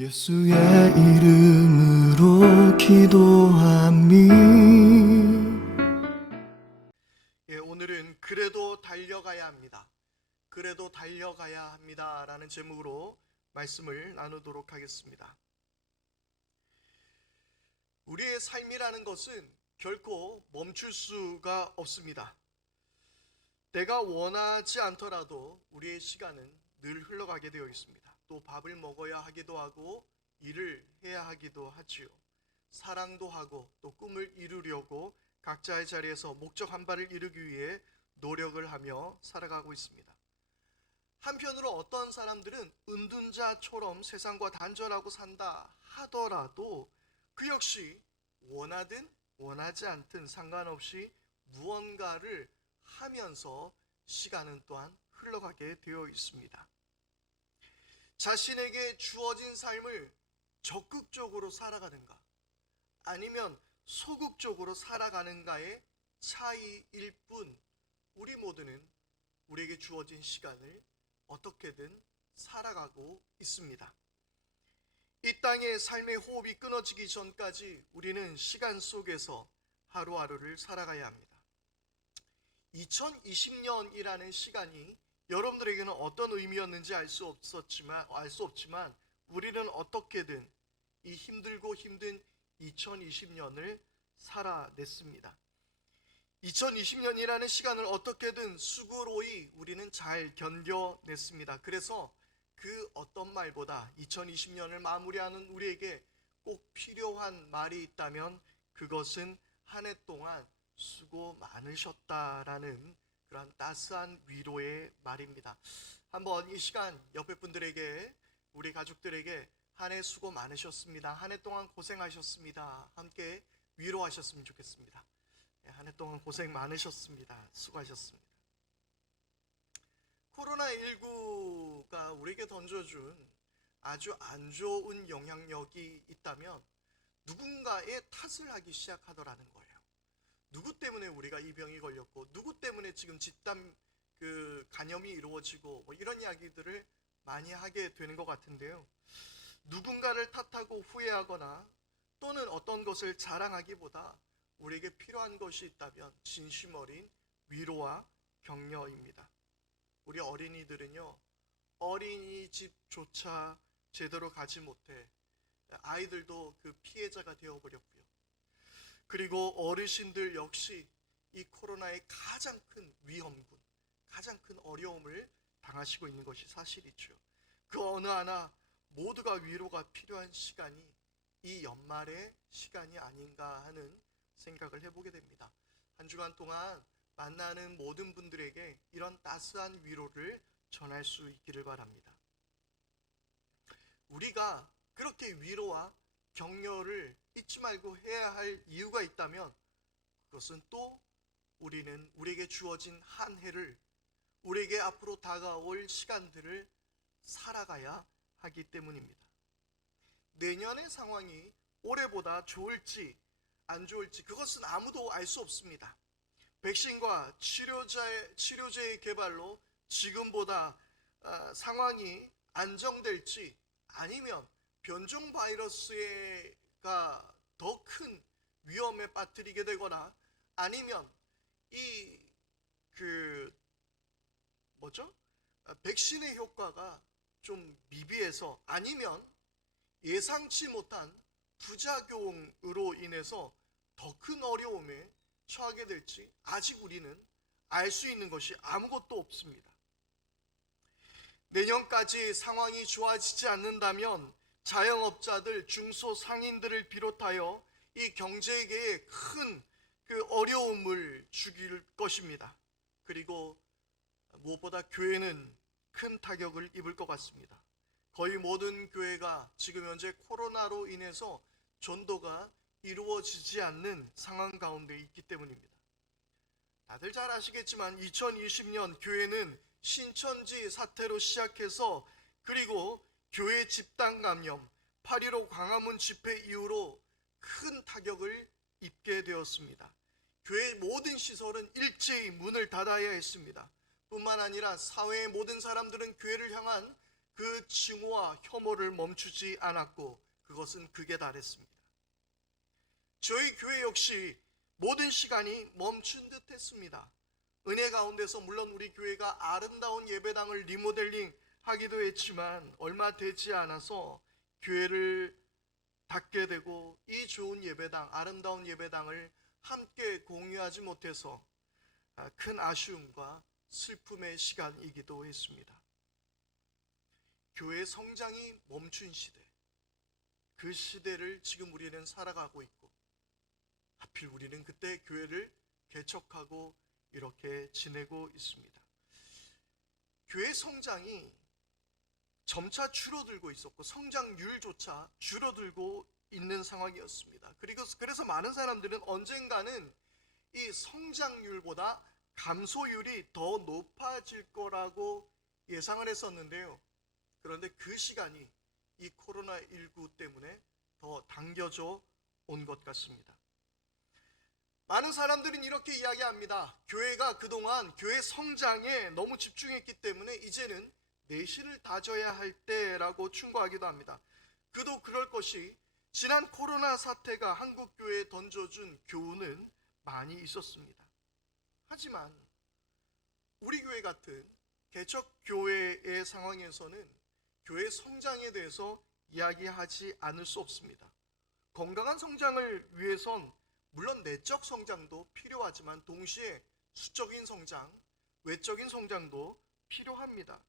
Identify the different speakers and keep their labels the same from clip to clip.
Speaker 1: 예수의 이름으로 기도함이
Speaker 2: 예, 오늘은 그래도 달려가야 합니다. 그래도 달려가야 합니다. 라는 제목으로 말씀을 나누도록 하겠습니다. 우리의 삶이라는 것은 결코 멈출 수가 없습니다. 내가 원하지 않더라도 우리의 시간은 늘 흘러가게 되어 있습니다. 또 밥을 먹어야 하기도 하고 일을 해야 하기도 하지요. 사랑도 하고 또 꿈을 이루려고 각자의 자리에서 목적 한 발을 이루기 위해 노력을 하며 살아가고 있습니다. 한편으로 어떤 사람들은 은둔자처럼 세상과 단절하고 산다 하더라도 그 역시 원하든 원하지 않든 상관없이 무언가를 하면서 시간은 또한 흘러가게 되어 있습니다. 자신에게 주어진 삶을 적극적으로 살아가는가 아니면 소극적으로 살아가는가의 차이일 뿐 우리 모두는 우리에게 주어진 시간을 어떻게든 살아가고 있습니다. 이 땅의 삶의 호흡이 끊어지기 전까지 우리는 시간 속에서 하루하루를 살아가야 합니다. 2020년이라는 시간이 여러분들에게는 어떤 의미였는지 알 수 없었지만 알 수 없지만 우리는 어떻게든 이 힘들고 힘든 2020년을 살아냈습니다. 2020년이라는 시간을 어떻게든 수고로이 우리는 잘 견뎌냈습니다. 그래서 그 어떤 말보다 2020년을 마무리하는 우리에게 꼭 필요한 말이 있다면 그것은 한 해 동안 수고 많으셨다라는 그런 따스한 위로의 말입니다. 한번 이 시간 옆에 분들에게 우리 가족들에게 한 해 수고 많으셨습니다. 한 해 동안 고생하셨습니다. 함께 위로하셨으면 좋겠습니다. 네, 한해 동안 고생 많으셨습니다. 수고하셨습니다. 코로나19가 우리에게 던져준 아주 안 좋은 영향력이 있다면 누군가의 탓을 하기 시작하더라는 거예요. 누구 때문에 우리가 이 병이 걸렸고 누구 때문에 지금 집단 그 간염이 이루어지고 뭐 이런 이야기들을 많이 하게 되는 것 같은데요. 누군가를 탓하고 후회하거나 또는 어떤 것을 자랑하기보다 우리에게 필요한 것이 있다면 진심 어린 위로와 격려입니다. 우리 어린이들은요, 어린이집조차 제대로 가지 못해 아이들도 그 피해자가 되어버렸고요. 그리고 어르신들 역시 이 코로나의 가장 큰 위험군, 가장 큰 어려움을 당하시고 있는 것이 사실이죠. 그 어느 하나 모두가 위로가 필요한 시간이 이 연말의 시간이 아닌가 하는 생각을 해보게 됩니다. 한 주간 동안 만나는 모든 분들에게 이런 따스한 위로를 전할 수 있기를 바랍니다. 우리가 그렇게 위로와 격려를 잊지 말고 해야 할 이유가 있다면 그것은 또 우리는 우리에게 주어진 한 해를 우리에게 앞으로 다가올 시간들을 살아가야 하기 때문입니다. 내년의 상황이 올해보다 좋을지 안 좋을지 그것은 아무도 알 수 없습니다. 백신과 치료자의, 치료제의 개발로 지금보다 아, 상황이 안정될지 아니면 변종 바이러스 가 더 큰 위험에 빠뜨리게 되거나 아니면 이 그 뭐죠? 아, 백신의 효과가 좀 미비해서 아니면 예상치 못한 부작용으로 인해서 더 큰 어려움에 처하게 될지 아직 우리는 알 수 있는 것이 아무것도 없습니다. 내년까지 상황이 좋아지지 않는다면 자영업자들, 중소상인들을 비롯하여 이 경제계에 큰 그 어려움을 주길 것입니다. 그리고 무엇보다 교회는 큰 타격을 입을 것 같습니다. 거의 모든 교회가 지금 현재 코로나로 인해서 전도가 이루어지지 않는 상황 가운데 있기 때문입니다. 다들 잘 아시겠지만 2020년 교회는 신천지 사태로 시작해서 그리고 교회 집단 감염, 8.15 광화문 집회 이후로 큰 타격을 입게 되었습니다. 교회 모든 시설은 일제히 문을 닫아야 했습니다. 뿐만 아니라 사회의 모든 사람들은 교회를 향한 그 증오와 혐오를 멈추지 않았고 그것은 극에 달했습니다. 저희 교회 역시 모든 시간이 멈춘 듯 했습니다. 은혜 가운데서 물론 우리 교회가 아름다운 예배당을 리모델링 하기도 했지만 얼마 되지 않아서 교회를 닫게 되고 이 좋은 예배당, 아름다운 예배당을 함께 공유하지 못해서 아, 큰 아쉬움과 슬픔의 시간이기도 했습니다. 교회 성장이 멈춘 시대, 그 시대를 지금 우리는 살아가고 있고, 하필 우리는 그때 교회를 개척하고 이렇게 지내고 있습니다. 교회 성장이 점차 줄어들고 있었고 성장률조차 줄어들고 있는 상황이었습니다. 그리고 그래서 많은 사람들은 언젠가는 이 성장률보다 감소율이 더 높아질 거라고 예상을 했었는데요. 그런데 그 시간이 이 코로나19 때문에 더 당겨져 온 것 같습니다. 많은 사람들은 이렇게 이야기합니다. 교회가 그동안 교회 성장에 너무 집중했기 때문에 이제는 내실을 다져야 할 때라고 충고하기도 합니다. 그도 그럴 것이 지난 코로나 사태가 한국 교회에 던져준 교훈은 많이 있었습니다. 하지만 우리 교회 같은 개척 교회의 상황에서는 교회 성장에 대해서 이야기하지 않을 수 없습니다. 건강한 성장을 위해선 물론 내적 성장도 필요하지만 동시에 수적인 성장, 외적인 성장도 필요합니다.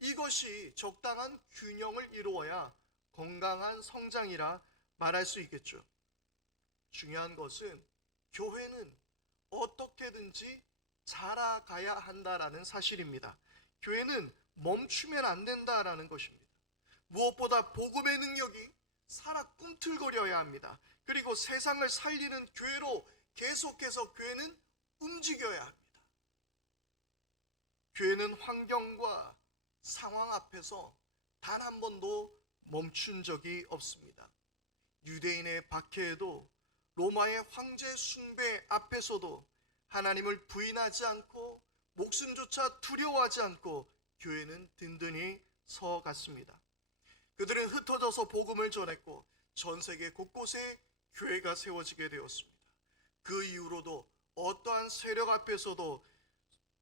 Speaker 2: 이것이 적당한 균형을 이루어야 건강한 성장이라 말할 수 있겠죠. 중요한 것은 교회는 어떻게든지 자라가야 한다라는 사실입니다. 교회는 멈추면 안 된다라는 것입니다. 무엇보다 복음의 능력이 살아 꿈틀거려야 합니다. 그리고 세상을 살리는 교회로 계속해서 교회는 움직여야 합니다. 교회는 환경과 상황 앞에서 단 한 번도 멈춘 적이 없습니다. 유대인의 박해에도 로마의 황제 숭배 앞에서도 하나님을 부인하지 않고 목숨조차 두려워하지 않고 교회는 든든히 서 갔습니다. 그들은 흩어져서 복음을 전했고 전 세계 곳곳에 교회가 세워지게 되었습니다. 그 이후로도 어떠한 세력 앞에서도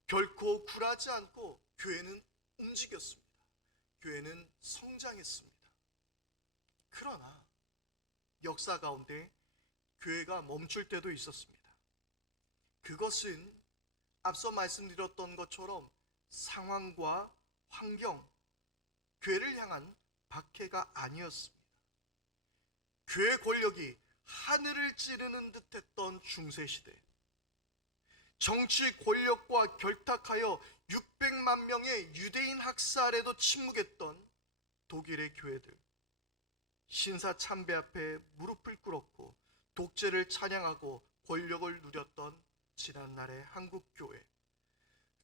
Speaker 2: 결코 굴하지 않고 교회는 움직였습니다. 교회는 성장했습니다. 그러나 역사 가운데 교회가 멈출 때도 있었습니다. 그것은 앞서 말씀드렸던 것처럼 상황과 환경, 교회를 향한 박해가 아니었습니다. 교회 권력이 하늘을 찌르는 듯했던 중세 시대. 정치 권력과 결탁하여 600만 명의 유대인 학살에도 침묵했던 독일의 교회들. 신사 참배 앞에 무릎을 꿇었고 독재를 찬양하고 권력을 누렸던 지난날의 한국 교회.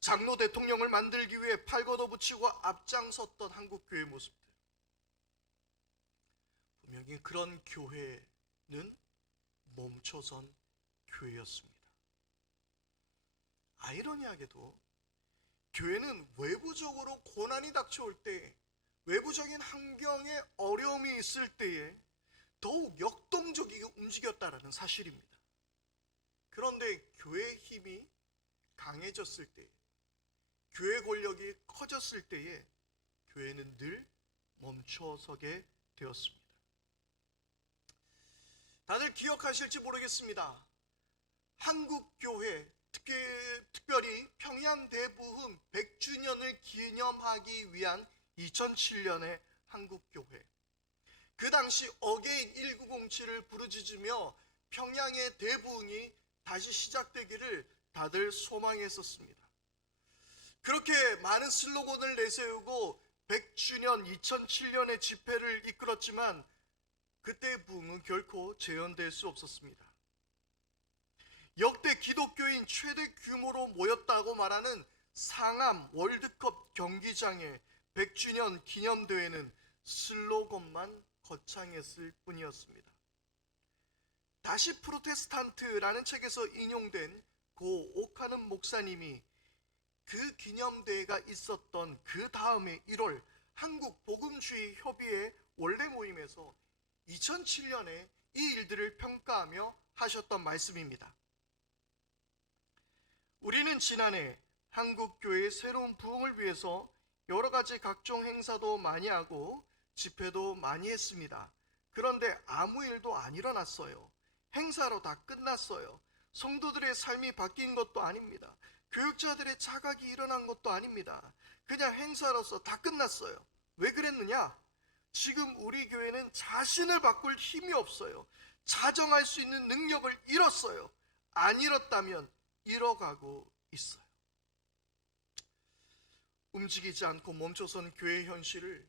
Speaker 2: 장로 대통령을 만들기 위해 팔 걷어 붙이고 앞장섰던 한국 교회 모습들. 분명히 그런 교회는 멈춰선 교회였습니다. 아이러니하게도 교회는 외부적으로 고난이 닥쳐올 때, 외부적인 환경에 어려움이 있을 때에 더욱 역동적이게 움직였다라는 사실입니다. 그런데 교회의 힘이 강해졌을 때, 교회 권력이 커졌을 때에 교회는 늘 멈춰서게 되었습니다. 다들 기억하실지 모르겠습니다. 한국 교회 특히, 특별히 평양 대부흥 100주년을 기념하기 위한 2007년의 한국 교회. 그 당시 어게인 1907을 부르짖으며 평양의 대부흥이 다시 시작되기를 다들 소망했었습니다. 그렇게 많은 슬로건을 내세우고 100주년 2007년의 집회를 이끌었지만 그때 부흥은 결코 재현될 수 없었습니다. 역대 기독교인 최대 규모로 모였다고 말하는 상암 월드컵 경기장의 100주년 기념대회는 슬로건만 거창했을 뿐이었습니다. 다시 프로테스탄트라는 책에서 인용된 고 오카는 목사님이 그 기념대회가 있었던 그 다음에 1월 한국 복음주의 협의회 원래 모임에서 2007년에 이 일들을 평가하며 하셨던 말씀입니다. 우리는 지난해 한국 교회의 새로운 부흥을 위해서 여러 가지 각종 행사도 많이 하고 집회도 많이 했습니다. 그런데 아무 일도 안 일어났어요. 행사로 다 끝났어요. 성도들의 삶이 바뀐 것도 아닙니다. 교육자들의 자각이 일어난 것도 아닙니다. 그냥 행사로서 다 끝났어요. 왜 그랬느냐? 지금 우리 교회는 자신을 바꿀 힘이 없어요. 자정할 수 있는 능력을 잃었어요. 안 잃었다면 잃어가고 있어요. 움직이지 않고 멈춰선 교회 현실을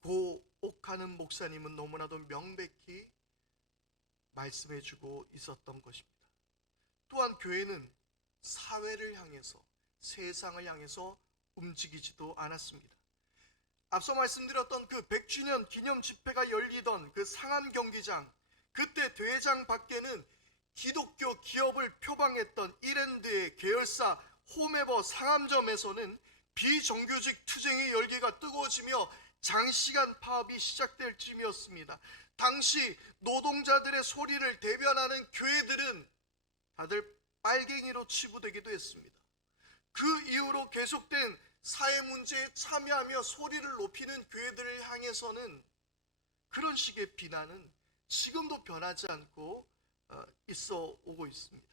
Speaker 2: 고옥하는 목사님은 너무나도 명백히 말씀해주고 있었던 것입니다. 또한 교회는 사회를 향해서 세상을 향해서 움직이지도 않았습니다. 앞서 말씀드렸던 그 100주년 기념 집회가 열리던 그 상암 경기장 그때 대회장 밖에는 기독교 기업을 표방했던 이랜드의 계열사 홈에버 상암점에서는 비정규직 투쟁의 열기가 뜨거워지며 장시간 파업이 시작될 쯤이었습니다. 당시 노동자들의 소리를 대변하는 교회들은 다들 빨갱이로 치부되기도 했습니다. 그 이후로 계속된 사회 문제에 참여하며 소리를 높이는 교회들을 향해서는 그런 식의 비난은 지금도 변하지 않고 어, 있어 오고 있습니다.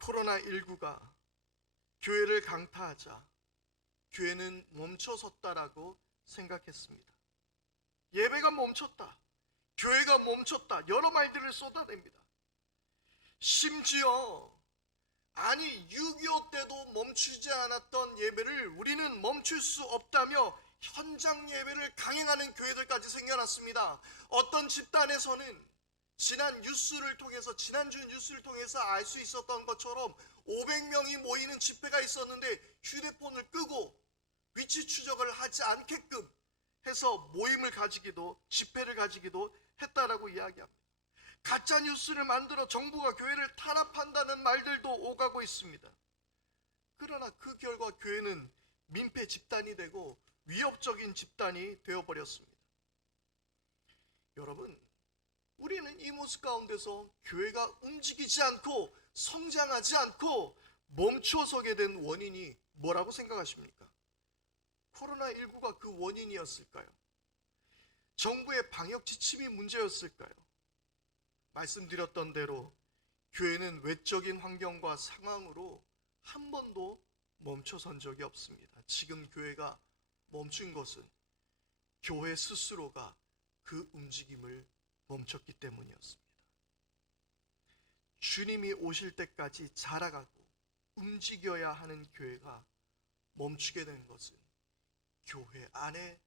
Speaker 2: 코로나19가 교회를 강타하자 교회는 멈춰섰다라고 생각했습니다. 예배가 멈췄다. 교회가 멈췄다. 여러 말들을 쏟아냅니다. 심지어 아니 6.25 때도 멈추지 않았던 예배를 우리는 멈출 수 없다며 현장 예배를 강행하는 교회들까지 생겨났습니다. 어떤 집단에서는 지난 뉴스를 통해서 지난주 뉴스를 통해서 알 수 있었던 것처럼 500명이 모이는 집회가 있었는데 휴대폰을 끄고 위치 추적을 하지 않게끔 해서 모임을 가지기도 집회를 가지기도 했다라고 이야기합니다. 가짜 뉴스를 만들어 정부가 교회를 탄압한다는 말들도 오가고 있습니다. 그러나 그 결과 교회는 민폐 집단이 되고 위협적인 집단이 되어버렸습니다. 여러분, 우리는 이 모습 가운데서 교회가 움직이지 않고 성장하지 않고 멈춰 서게 된 원인이 뭐라고 생각하십니까? 코로나19가 그 원인이었을까요? 정부의 방역 지침이 문제였을까요? 말씀드렸던 대로 교회는 외적인 환경과 상황으로 한 번도 멈춰선 적이 없습니다. 지금 교회가 멈춘 것은 교회 스스로가 그 움직임을 멈췄기 때문이었습니다. 주님이 오실 때까지 자라가고 움직여야 하는 교회가 멈추게 된 것은 교회 안의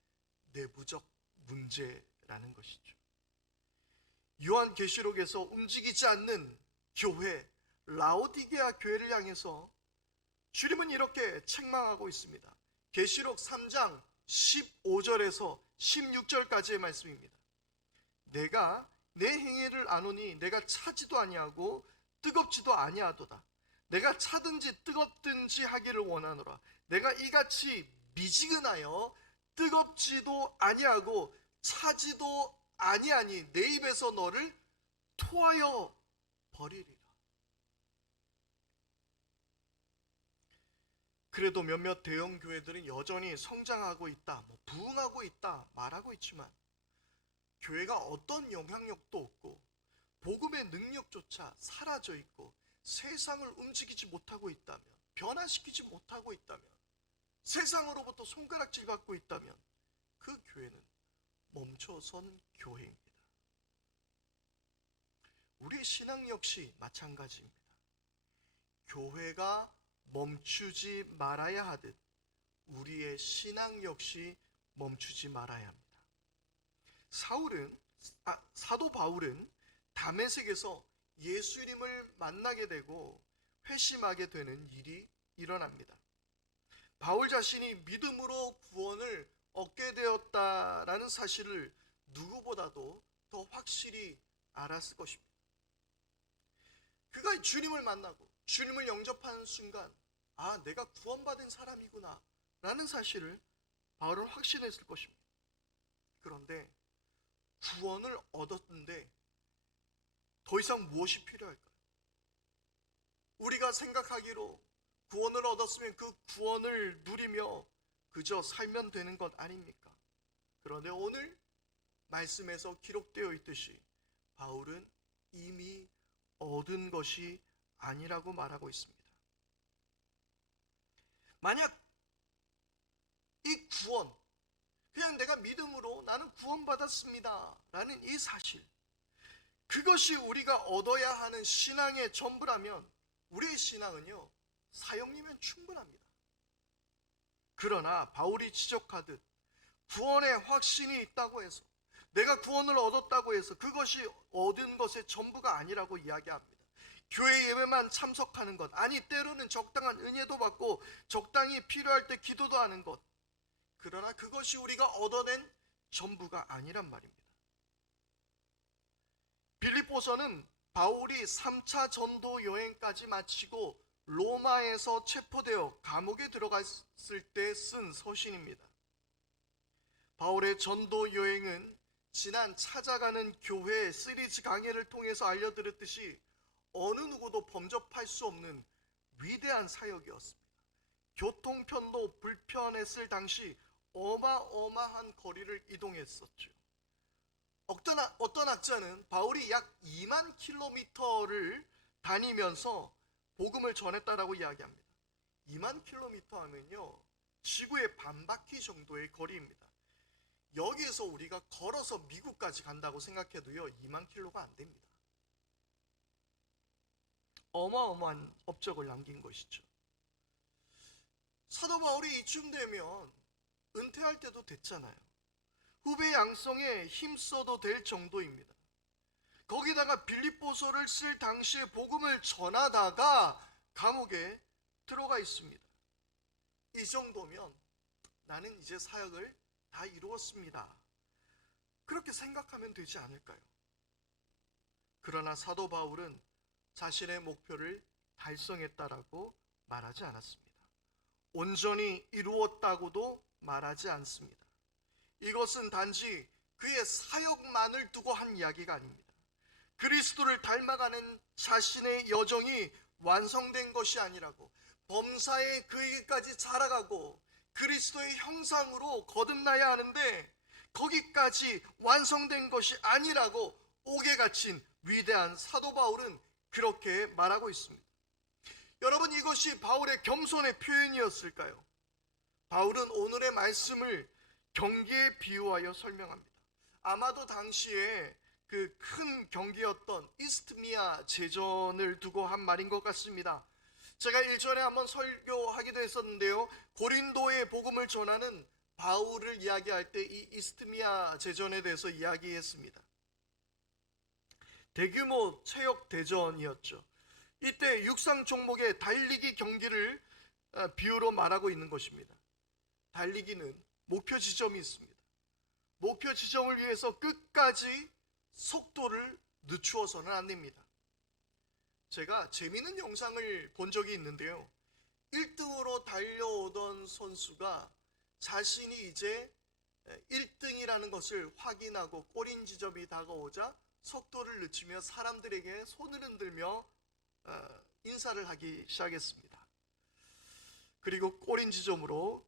Speaker 2: 내부적 문제라는 것이죠. 요한 계시록에서 움직이지 않는 교회 라오디게아 교회를 향해서 주님은 이렇게 책망하고 있습니다. 계시록 3장 15절에서 16절까지의 말씀입니다. 내가 내 행위를 아노니 내가 차지도 아니하고 뜨겁지도 아니하도다. 내가 차든지 뜨겁든지 하기를 원하노라. 내가 이같이 미지근하여 뜨겁지도 아니하고 차지도 아니하니 내 입에서 너를 토하여 버리리라. 그래도 몇몇 대형 교회들은 여전히 성장하고 있다, 뭐 부흥하고 있다 말하고 있지만 교회가 어떤 영향력도 없고 복음의 능력조차 사라져 있고 세상을 움직이지 못하고 있다면 변화시키지 못하고 있다면 세상으로부터 손가락질 받고 있다면 그 교회는 멈춰선 교회입니다. 우리 신앙 역시 마찬가지입니다. 교회가 멈추지 말아야 하듯 우리의 신앙 역시 멈추지 말아야 합니다. 사울은 아, 사도 바울은 담에색에서 예수님을 만나게 되고 회심하게 되는 일이 일어납니다. 바울 자신이 믿음으로 구원을 얻게 되었다라는 사실을 누구보다도 더 확실히 알았을 것입니다. 그가 주님을 만나고 주님을 영접하는 순간, 아, 내가 구원받은 사람이구나. 라는 사실을 바울은 확신했을 것입니다. 그런데 구원을 얻었는데 더 이상 무엇이 필요할까요? 우리가 생각하기로 구원을 얻었으면 그 구원을 누리며 그저 살면 되는 것 아닙니까? 그런데 오늘 말씀에서 기록되어 있듯이 바울은 이미 얻은 것이 아니라고 말하고 있습니다. 만약 이 구원, 그냥 내가 믿음으로 나는 구원받았습니다. 라는 이 사실, 그것이 우리가 얻어야 하는 신앙의 전부라면 우리의 신앙은요, 사형이면 충분합니다. 그러나 바울이 지적하듯 구원의 확신이 있다고 해서 내가 구원을 얻었다고 해서 그것이 얻은 것의 전부가 아니라고 이야기합니다. 교회 예배만 참석하는 것, 아니 때로는 적당한 은혜도 받고 적당히 필요할 때 기도도 하는 것. 그러나 그것이 우리가 얻어낸 전부가 아니란 말입니다. 빌립보서는 바울이 3차 전도 여행까지 마치고 로마에서 체포되어 감옥에 들어갔을 때 쓴 서신입니다. 바울의 전도 여행은 지난 찾아가는 교회 시리즈 강해를 통해서 알려드렸듯이 어느 누구도 범접할 수 없는 위대한 사역이었습니다. 교통편도 불편했을 당시 어마어마한 거리를 이동했었죠. 어떤, 학- 어떤 학자는 바울이 약 2만 킬로미터를 다니면서 복음을 전했다라고 이야기합니다. 2만 킬로미터 하면요. 지구의 반바퀴 정도의 거리입니다. 여기에서 우리가 걸어서 미국까지 간다고 생각해도요. 2만 킬로가 안 됩니다. 어마어마한 업적을 남긴 것이죠. 사도 바울이 이쯤 되면 은퇴할 때도 됐잖아요. 후배 양성에 힘써도 될 정도입니다. 거기다가 빌립보서를 쓸 당시에 복음을 전하다가 감옥에 들어가 있습니다. 이 정도면 나는 이제 사역을 다 이루었습니다. 그렇게 생각하면 되지 않을까요? 그러나 사도 바울은 자신의 목표를 달성했다라고 말하지 않았습니다. 온전히 이루었다고도 말하지 않습니다. 이것은 단지 그의 사역만을 두고 한 이야기가 아닙니다. 그리스도를 닮아가는 자신의 여정이 완성된 것이 아니라고 범사에 그에게까지 자라가고 그리스도의 형상으로 거듭나야 하는데 거기까지 완성된 것이 아니라고 옥에 갇힌 위대한 사도 바울은 그렇게 말하고 있습니다. 여러분 이것이 바울의 겸손의 표현이었을까요? 바울은 오늘의 말씀을 경기에 비유하여 설명합니다. 아마도 당시에 그 큰 경기였던 이스트미아 제전을 두고 한 말인 것 같습니다. 제가 일전에 한번 설교하기도 했었는데요. 고린도의 복음을 전하는 바울을 이야기할 때 이 이스트미아 제전에 대해서 이야기했습니다. 대규모 체육 대전이었죠. 이때 육상 종목의 달리기 경기를 어, 비유로 말하고 있는 것입니다. 달리기는 목표 지점이 있습니다. 목표 지점을 위해서 끝까지 속도를 늦추어서는 안 됩니다. 제가 재미있는 영상을 본 적이 있는데요. 1등으로 달려오던 선수가 자신이 이제 1등이라는 것을 확인하고 꼬린 지점이 다가오자 속도를 늦추며 사람들에게 손을 흔들며 어, 인사를 하기 시작했습니다. 그리고 꼬린 지점으로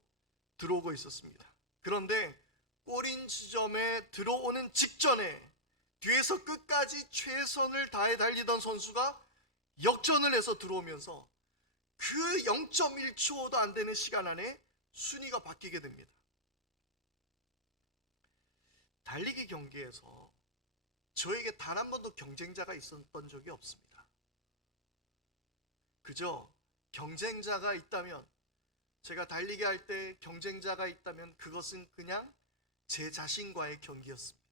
Speaker 2: 들어오고 있었습니다. 그런데 꼬린 지점에 들어오는 직전에 뒤에서 끝까지 최선을 다해 달리던 선수가 역전을 해서 들어오면서 그 0.1초도 안 되는 시간 안에 순위가 바뀌게 됩니다. 달리기 경기에서 저에게 단 한 번도 경쟁자가 있었던 적이 없습니다. 그저 경쟁자가 있다면 제가 달리기 할 때 경쟁자가 있다면 그것은 그냥 제 자신과의 경기였습니다.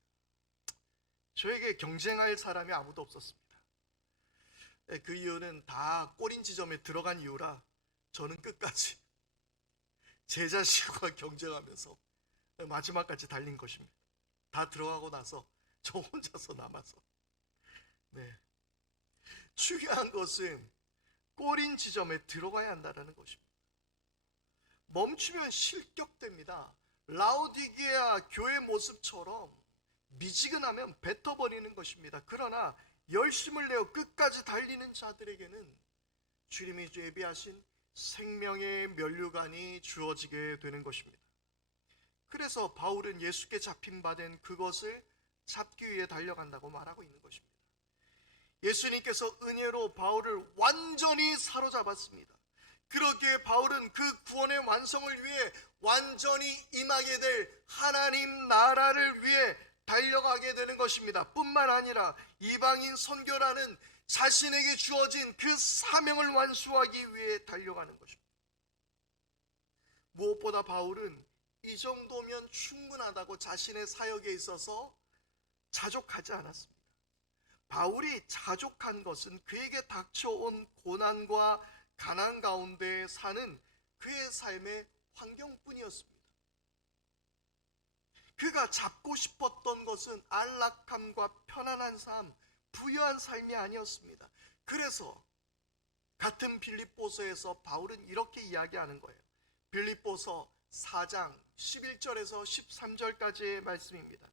Speaker 2: 저에게 경쟁할 사람이 아무도 없었습니다. 예, 그 이유는 다 꼬린 지점에 들어간 이유라 저는 끝까지 제 자신과 경쟁하면서 마지막까지 달린 것입니다. 다 들어가고 나서 저 혼자서 남아서. 네. 중요한 것은 꼬린 지점에 들어가야 한다는 것입니다. 멈추면 실격됩니다. 라우디게아 교회 모습처럼 미지근하면 뱉어버리는 것입니다. 그러나 열심을 내어 끝까지 달리는 자들에게는 주님이 예비하신 생명의 면류관이 주어지게 되는 것입니다. 그래서 바울은 예수께 잡힌 바 된 그것을 잡기 위해 달려간다고 말하고 있는 것입니다. 예수님께서 은혜로 바울을 완전히 사로잡았습니다. 그렇기에 바울은 그 구원의 완성을 위해 완전히 임하게 될 하나님 나라를 위해 달려가게 되는 것입니다. 뿐만 아니라 이방인 선교라는 자신에게 주어진 그 사명을 완수하기 위해 달려가는 것입니다. 무엇보다 바울은 이 정도면 충분하다고 자신의 사역에 있어서 자족하지 않았습니다. 바울이 자족한 것은 그에게 닥쳐온 고난과 가난 가운데 사는 그의 삶의 환경뿐이었습니다. 그가 잡고 싶었던 것은 안락함과 편안한 삶, 부유한 삶이 아니었습니다. 그래서 같은 빌립보서에서 바울은 이렇게 이야기하는 거예요. 빌립보서 4장 11절에서 13절까지의 말씀입니다.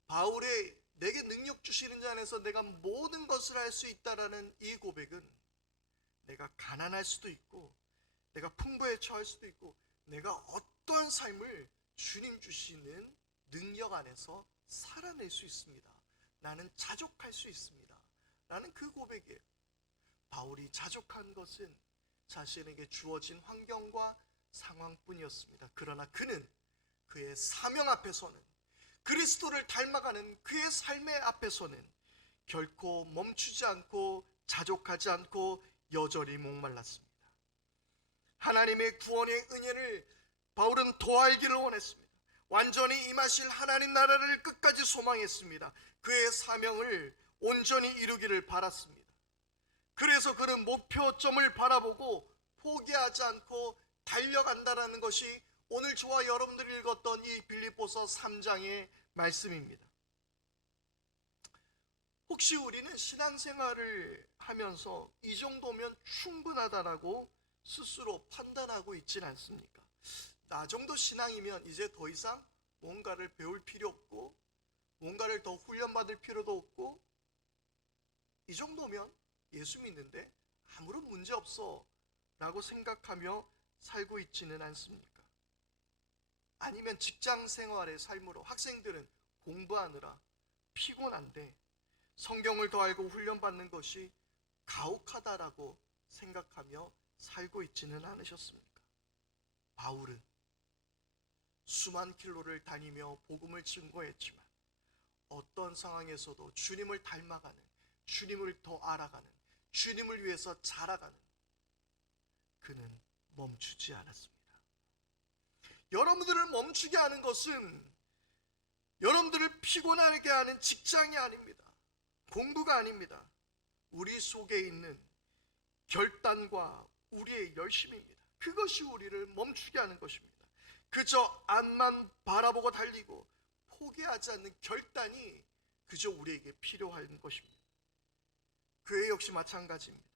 Speaker 2: 바울의 내게 능력 주시는 자 안에서 내가 모든 것을 할 수 있다라는 이 고백은 내가 가난할 수도 있고 내가 풍부에 처할 수도 있고 내가 어떠한 삶을 주님 주시는 능력 안에서 살아낼 수 있습니다. 나는 자족할 수 있습니다. 라는 그 고백이에요. 바울이 자족한 것은 자신에게 주어진 환경과 상황뿐이었습니다. 그러나 그는 그의 사명 앞에서는 그리스도를 닮아가는 그의 삶의 앞에서는 결코 멈추지 않고 자족하지 않고 여전히 목말랐습니다. 하나님의 구원의 은혜를 바울은 더 알기를 원했습니다. 완전히 임하실 하나님 나라를 끝까지 소망했습니다. 그의 사명을 온전히 이루기를 바랐습니다. 그래서 그는 목표점을 바라보고 포기하지 않고 달려간다라는 것이 오늘 저와 여러분들이 읽었던 이 빌립보서 3장의 말씀입니다. 혹시 우리는 신앙생활을 하면서 이 정도면 충분하다라고 스스로 판단하고 있진 않습니까? 나 정도 신앙이면 이제 더 이상 뭔가를 배울 필요 없고 뭔가를 더 훈련받을 필요도 없고 이 정도면 예수 믿는데 아무런 문제 없어 라고 생각하며 살고 있지는 않습니까? 아니면 직장 생활의 삶으로 학생들은 공부하느라 피곤한데 성경을 더 알고 훈련받는 것이 가혹하다라고 생각하며 살고 있지는 않으셨습니까? 바울은 수만 킬로를 다니며 복음을 증거했지만 어떤 상황에서도 주님을 닮아가는 주님을 더 알아가는 주님을 위해서 자라가는 그는 멈추지 않았습니다. 여러분들을 멈추게 하는 것은 여러분들을 피곤하게 하는 직장이 아닙니다. 공부가 아닙니다. 우리 속에 있는 결단과 우리의 열심입니다. 그것이 우리를 멈추게 하는 것입니다. 그저 앞만 바라보고 달리고 포기하지 않는 결단이 그저 우리에게 필요한 것입니다. 교회 역시 마찬가지입니다.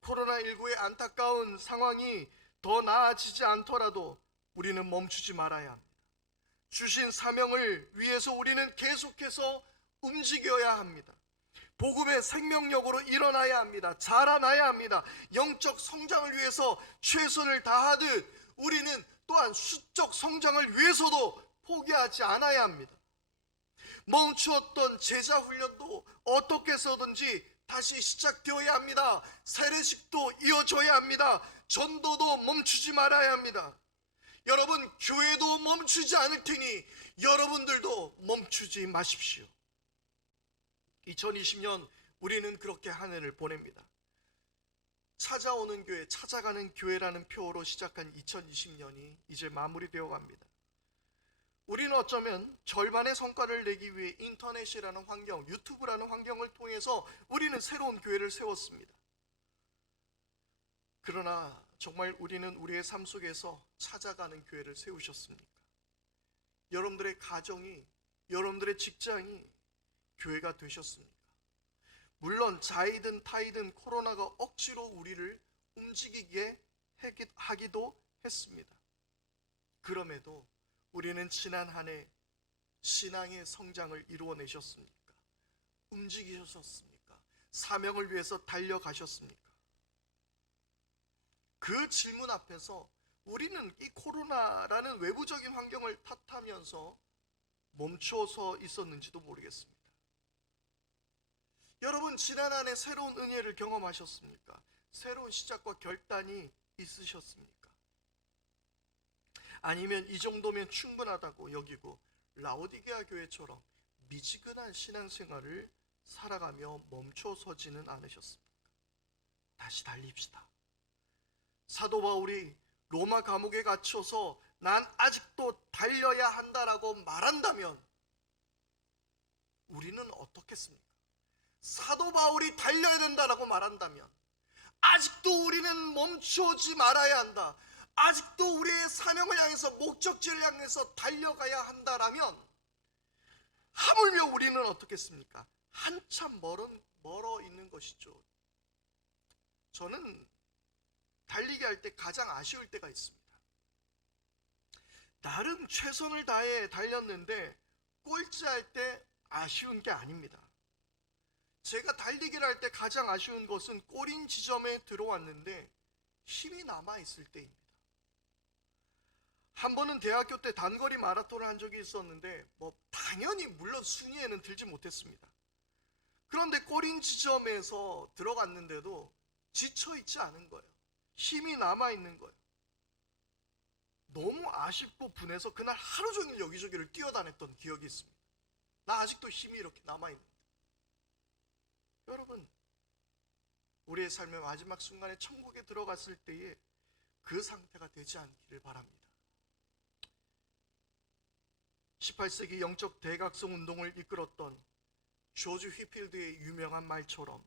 Speaker 2: 코로나19의 안타까운 상황이 더 나아지지 않더라도 우리는 멈추지 말아야 합니다. 주신 사명을 위해서 우리는 계속해서 움직여야 합니다. 복음의 생명력으로 일어나야 합니다. 자라나야 합니다. 영적 성장을 위해서 최선을 다하듯 우리는 또한 수적 성장을 위해서도 포기하지 않아야 합니다. 멈추었던 제자 훈련도 어떻게 해서든지 다시 시작되어야 합니다. 세례식도 이어져야 합니다. 전도도 멈추지 말아야 합니다. 여러분, 교회도 멈추지 않을 테니 여러분들도 멈추지 마십시오. 2020년 우리는 그렇게 한 해를 보냅니다. 찾아오는 교회, 찾아가는 교회라는 표어로 시작한 2020년이 이제 마무리되어 갑니다. 우리는 어쩌면 절반의 성과를 내기 위해 인터넷이라는 환경, 유튜브라는 환경을 통해서 우리는 새로운 교회를 세웠습니다. 그러나 정말 우리는 우리의 삶 속에서 찾아가는 교회를 세우셨습니까? 여러분들의 가정이, 여러분들의 직장이 교회가 되셨습니까? 물론 자이든 타이든 코로나가 억지로 우리를 움직이게 하기- 하기도 했습니다. 그럼에도 우리는 지난 한 해 신앙의 성장을 이루어내셨습니까? 움직이셨습니까? 사명을 위해서 달려가셨습니까? 그 질문 앞에서 우리는 이 코로나라는 외부적인 환경을 탓하면서 멈춰서 있었는지도 모르겠습니다. 여러분 지난 한해 새로운 은혜를 경험하셨습니까? 새로운 시작과 결단이 있으셨습니까? 아니면 이 정도면 충분하다고 여기고 라오디게아 교회처럼 미지근한 신앙생활을 살아가며 멈춰서지는 않으셨습니까? 다시 달립시다. 사도 바울이 로마 감옥에 갇혀서 난 아직도 달려야 한다라고 말한다면 우리는 어떻겠습니까? 사도 바울이 달려야 된다라고 말한다면 아직도 우리는 멈추지 말아야 한다. 아직도 우리의 사명을 향해서 목적지를 향해서 달려가야 한다라면 하물며 우리는 어떻겠습니까? 한참 멀어, 멀어 있는 것이죠. 저는 달리기 할때 가장 아쉬울 때가 있습니다. 나름 최선을 다해 달렸는데 꼴찌할 때 아쉬운 게 아닙니다. 제가 달리기를 할 때 가장 아쉬운 것은 꼬린 지점에 들어왔는데 힘이 남아 있을 때입니다. 한 번은 대학교 때 단거리 마라톤을 한 적이 있었는데 뭐 당연히 물론 순위에는 들지 못했습니다. 그런데 꼬린 지점에서 들어갔는데도 지쳐 있지 않은 거예요. 힘이 남아 있는 거예요. 너무 아쉽고 분해서 그날 하루 종일 여기저기를 뛰어다녔던 기억이 있습니다. 나 아직도 힘이 이렇게 남아 있는. 여러분, 우리의 삶의 마지막 순간에 천국에 들어갔을 때에 그 상태가 되지 않기를 바랍니다. 18세기 영적 대각성 운동을 이끌었던 조지 휘필드의 유명한 말처럼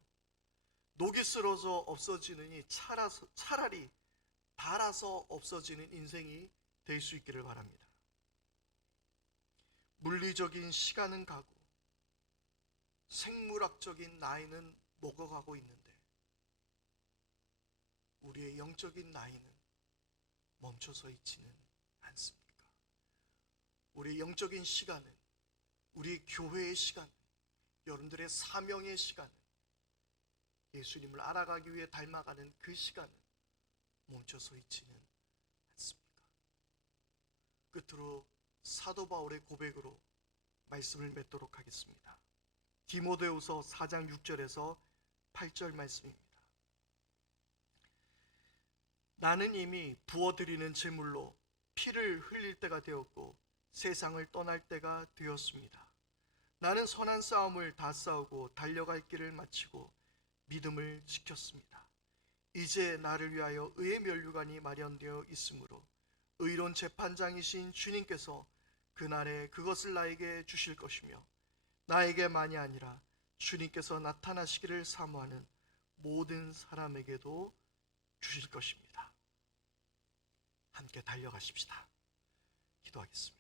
Speaker 2: 녹이 쓰러져 없어지느니 차라서, 차라리 달아서 없어지는 인생이 될 수 있기를 바랍니다. 물리적인 시간은 가고 생물학적인 나이는 먹어가고 있는데 우리의 영적인 나이는 멈춰서 있지는 않습니까? 우리의 영적인 시간은 우리 교회의 시간, 여러분들의 사명의 시간, 예수님을 알아가기 위해 닮아가는 그 시간은 멈춰서 있지는 않습니까? 끝으로 사도 바울의 고백으로 말씀을 맺도록 하겠습니다. 디모데후서 4장 6절에서 8절 말씀입니다. 나는 이미 부어드리는 제물로 피를 흘릴 때가 되었고 세상을 떠날 때가 되었습니다. 나는 선한 싸움을 다 싸우고 달려갈 길을 마치고 믿음을 지켰습니다. 이제 나를 위하여 의의 면류관이 마련되어 있으므로 의로운 재판장이신 주님께서 그날에 그것을 나에게 주실 것이며 나에게만이 아니라 주님께서 나타나시기를 사모하는 모든 사람에게도 주실 것입니다. 함께 달려가십시다. 기도하겠습니다.